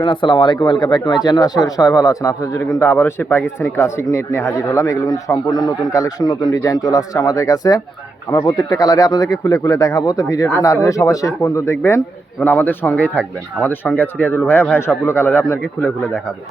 Everyone আসসালামু আলাইকুম welcome back to my channel আশা করি সবাই ভালো আছেন। আপনাদের জন্য কিন্তু আবারও সেই পাকিস্তানি ক্লাসিক নেট নিয়ে হাজির হলাম। এগুলো কিন্তু সম্পূর্ণ নতুন কালেকশন নতুন ডিজাইন চলে আসছে আমাদের কাছে। আমরা প্রত্যেকটা কালারে আপনাদেরকে খুলে খুলে দেখাবো। তো ভিডিওটা না দিলে সবার শেষ পর্যন্ত দেখবেন এবং আমাদের সঙ্গেই থাকবেন। আমাদের সঙ্গে আছে রিয়াজুল ভাইয়া। ভাই সবগুলো কালারে আপনাদেরকে খুলে খুলে দেখাবে।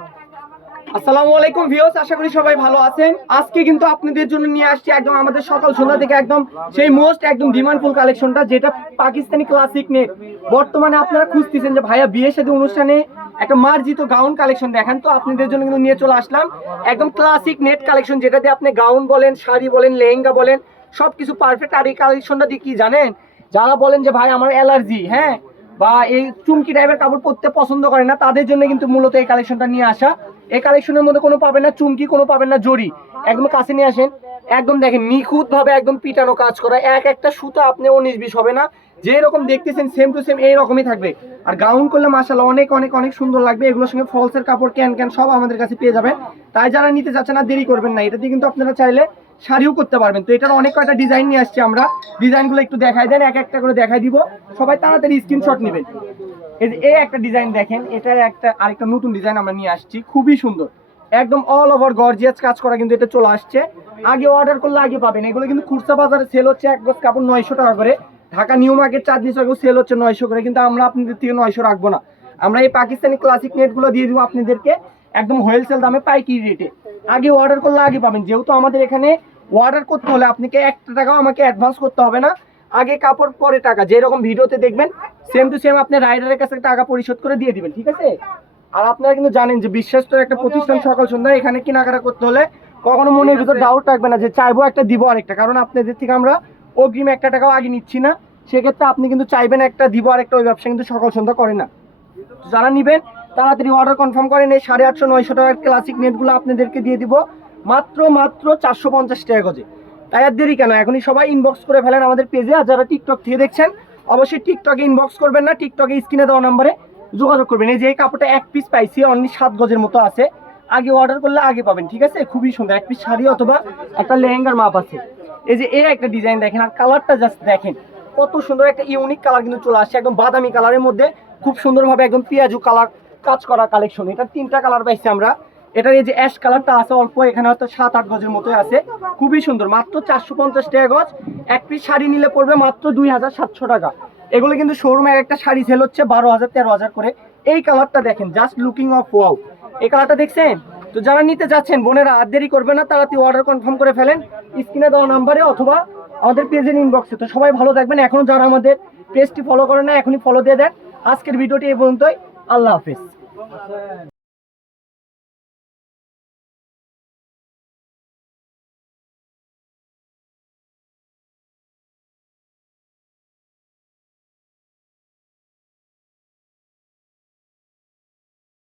আসসালামু আলাইকুম ভিউয়ার্স আশা করি সবাই ভালো আছেন। আজকে কিন্তু আপনাদের জন্য নিয়ে আসছি একদম আমাদের সকাল সন্ধ্যা থেকে একদম সেই মোস্ট একদম ডিমান্ডফুল কালেকশনটা যেটা পাকিস্তানি ক্লাসিক নেট বর্তমানে আপনারা খুঁজতেছেন যে ভাইয়া বিয়ে সাথে অনুষ্ঠানে একটা মার্জিত গাউন কালেকশন দেখেন তো, আপনাদের জন্য কিন্তু নিয়ে চলে আসলাম। একদম ক্লাসিক নেট কালেকশন যেটাতে আপনি গাউন বলেন, শাড়ি বলেন, লেহেঙ্গা বলেন, সবকিছু পারফেক্ট আর এই কালেকশনটা দিয়ে কি জানেন? যারা বলেন যে, ভাই, আমার অ্যালার্জি হ্যাঁ? বা এই চুমকি টাইপের কাপড় পরতে পছন্দ করে না, তাদের জন্য কিন্তু মূলত এই কালেকশনটা নিয়ে আসা। এই কালেকশনের মধ্যে কোনো পাবেন না চুমকি, কোনো পাবেন না জরি একদম কাছে নিয়ে আসেন। একদম দেখেন নিখুঁত ভাবে একদম পিটানো কাজ করা, এক একটা সুতা আপনি উনিশ বিশ হবে না যে রকম দেখতেছেন সেম টু সেম এই রকমই থাকবে। আর গাউন করলে মাসাল অনেক অনেক অনেক সুন্দর লাগবে, এগুলোর সঙ্গে ফলসের কাপড় ক্যান ক্যান সব আমাদের কাছে পেয়ে যাবেন। তাই যারা নিতে চাচ্ছেন না দেরি করবেন না, এটা দিয়ে কিন্তু আপনারা চাইলে শাড়িও করতে পারবেন। তো এটার অনেক কয়টা ডিজাইন নিয়ে আসছি আমরা। ডিজাইনগুলো একটু দেখাই দেন, এক একটা করে দেখাই দিব। সবাই তাড়াতাড়ি স্ক্রিনশট নেবেন। এই একটা ডিজাইন দেখেন এটা একটা আরেকটা নতুন ডিজাইন আমরা নিয়ে আসছি। খুবই সুন্দর। একদম অল ওভার গর্জিয়াস কাজ করা কিন্তু এটা চলে আসছে। আগে অর্ডার করলে আগে পাবেন। এগুলো কিন্তু খুচরা বাজারে সেল হচ্ছে এক গজ কাপড় নয়শো টাকা করে। ঢাকা নিউ মার্কেট চার্জিস সেল হচ্ছে নয়শো করে, কিন্তু আমরা আপনাদের থেকে নয়শো রাখব না। আমরা এই পাকিস্তানি ক্লাসিক নেটগুলো দিয়ে দিব আপনাদেরকে একদম হোলসেল দামে, পাইকারি রেটে আগে অর্ডার করলে আগে পাবেন। যেহেতু আমাদের এখানে অর্ডার করতে হলে আপনাকে একটা টাকাও আমাকে অ্যাডভান্স করতে হবে না। আগে কাপড়, পরে টাকা। যেরকম ভিডিওতে দেখবেন সেম টু সেম আপনি রাইডারের কাছে টাকা পরিশোধ করে দিয়ে দিবেন, ঠিক আছে? আর আপনারা কিন্তু জানেন যে বিশ্বস্ত একটা প্রতিষ্ঠান সকাল সন্ধ্যা এখানে কেনাকাটা করতে হলে কখনো মনের ভিতর ডাউট থাকবে না যে চাইব একটা দিব আরেকটা। কারণ আপনাদের থেকে আমরা অগ্রিম একটা টাকাও আগে নিচ্ছি না। সেক্ষেত্রে আপনি কিন্তু চাইবেন একটা দিব আরেকটা ওই ব্যবসা কিন্তু সকাল সন্ধ্যা করে না। যারা নিবেন তাড়াতাড়ি অর্ডার কনফার্ম করেন এই সাড়ে আটশো নয়শো টাকার ক্লাসিক নেটগুলো আপনাদেরকে দিয়ে দিব। মাত্র মাত্র চারশো পঞ্চাশ টাকা গজে। তাই আর দেরি কেন? এখনই সবাই ইনবক্স করে ফেলেন আমাদের পেজে আর যারা টিকটক থেকে দেখছেন অবশ্যই টিকটকে ইনবক্স করবেন না। টিকটকে স্ক্রিনে দেওয়া নাম্বারে যোগাযোগ করবেন। এই যে এই কাপড়টা এক পিস পাইছি অনলি সাত গজের মতো আছে। আগে অর্ডার করলে আগে পাবেন, ঠিক আছে? খুবই সুন্দর, এক পিস শাড়ি অথবা একটা লেহেঙ্গার মাপ আছে। এই যে এই একটা ডিজাইন দেখেন, আর কালারটা জাস্ট দেখেন, কত সুন্দর একটা ইউনিক কালার কিন্তু চলে আসছে, একদম বাদামি কালারের মধ্যে, খুব সুন্দরভাবে একদম পেঁয়াজু কালার কাজ করা কালেকশন এটা তিনটা কালার পাইছি আমরা। এটার এই যে অ্যাশ কালারটা আছে, অল্প, এখানে হয়তো সাত, আট গজের মতোই আছে। খুবই সুন্দর, মাত্র চারশো পঞ্চাশ টাকা গজ। এক পিস শাড়ি নিলে পড়বে মাত্র দুই হাজার সাতশো টাকা। এগুলো কিন্তু শোরুমে একটা শাড়ি সেল হচ্ছে বারো হাজার, তেরো হাজার করে। এই কালারটা দেখেন জাস্ট লুকিং অফ ওয়াও এই কালারটা দেখছেন? তো যারা নিতে যাচ্ছেন, বোনেরা আর দেরি করবে না তারা তাড়াতাড়ি অর্ডার কনফার্ম করে ফেলেন। স্ক্রিনে দেওয়া নাম্বারে অথবা আমাদের পেজের ইনবক্সে তো সবাই ভালো থাকবেন। এখনও যারা আমাদের পেজটি ফলো করে না এখনই ফলো দিয়ে দেন। আজকের ভিডিওটি এই পর্যন্তই। আল্লাহ হাফিজ।